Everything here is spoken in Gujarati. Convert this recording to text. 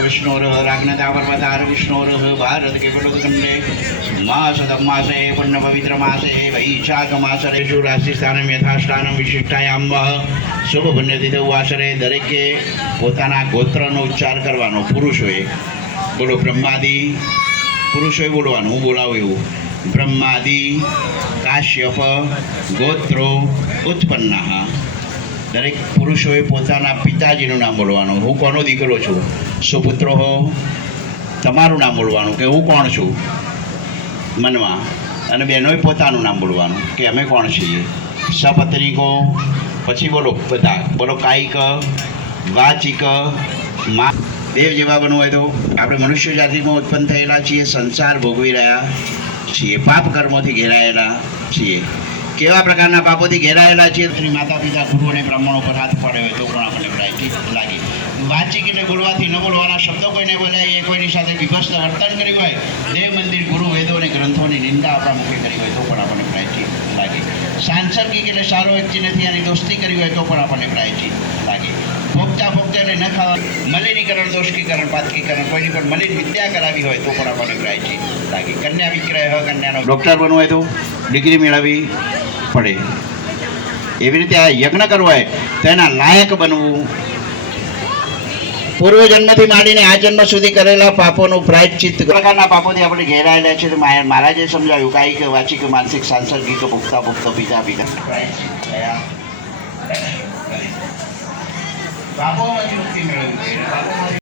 विष्णोर्वदार विष्णोर्ह भारत के कुलकंडे मासदम मासे पुण्य पवित्र मासे वैशाख मासरेषु राशिस्थानम यथास्थानम विशिष्टायाम शुभ पुण्यतिथि वासरे दरेके પોતાના ગોત્રનો ઉચ્ચાર કરવાનો પુરુષોએ બોલો બ્રહ્માદિ પુરુષોએ બોલવાનું હું બોલાવું એવું બ્રહ્માદિ કાશ્યપ ગોત્રો ઉત્પન્નઃ દરેક પુરુષોએ પોતાના પિતાજીનું નામ બોલવાનું હું કોનો દીકરો છું સુપુત્રો હો તમારું નામ બોલવાનું કે હું કોણ છું મનમાં અને બહેનોએ પોતાનું નામ બોલવાનું કે અમે કોણ છીએ સપત્નીકો પછી બોલો બધા બોલો કાયિક વાચિક મા દેવ જેવા બનવું હોય તો આપણે મનુષ્ય જાતિમાં ઉત્પન્ન થયેલા છીએ સંસાર ભોગવી રહ્યા છીએ પાપ કર્મોથી ઘેરાયેલા છીએ કેવા પ્રકારના પાપોથી ઘેરાયેલા છીએ એની માતા પિતા ગુરુ અને બ્રાહ્મણો પર હાથ પડે હોય તો પણ આપણને પ્રાયશ્ચિત લાગે વાચિક એટલે બોલવાથી ન બોલવાના શબ્દો કોઈને બોલાય એ કોઈની સાથે વિભસ્ત વર્તન કર્યું હોય દેવ મંદિર ગુરુ વેદો અને ગ્રંથોની નિંદા આપણા મુખે કરી હોય તો પણ આપણને પ્રાયશ્ચિત લાગે સાંસર્ગિક એટલે સારો વ્યક્તિ નથી આની દોસ્તી કરી હોય તો પણ આપણને પ્રાયશ્ચિત લાગે ભોગતા ભોગતાને ન ખાવા મલિનીકરણ દોષકીકરણ પાતકીકરણ કોઈની પણ મલિન વિદ્યા કરાવી હોય તો પણ આપણને પ્રાયશ્ચિત લાગે કન્યા વિક્રય કન્યાનો ડૉક્ટર બનવું હોય તો ડિગ્રી મેળવવી પડે એવી રીતે આ યજ્ઞ કરવો હોય તો એના લાયક બનવું પૂર્વજન્મથી માંડીને આ જન્મ સુધી કરેલા પાપોનું પ્રાયશ્ચિત પ્રકારના પાપોથી આપણે ઘેરાયેલા છે તો મહારાજે સમજાવ્યું કાયિક વાચિક માનસિક સાંસર્ગિક ભોગતા ભોગતા પિતા પાપોમાંથી મુક્તિ મેળવવી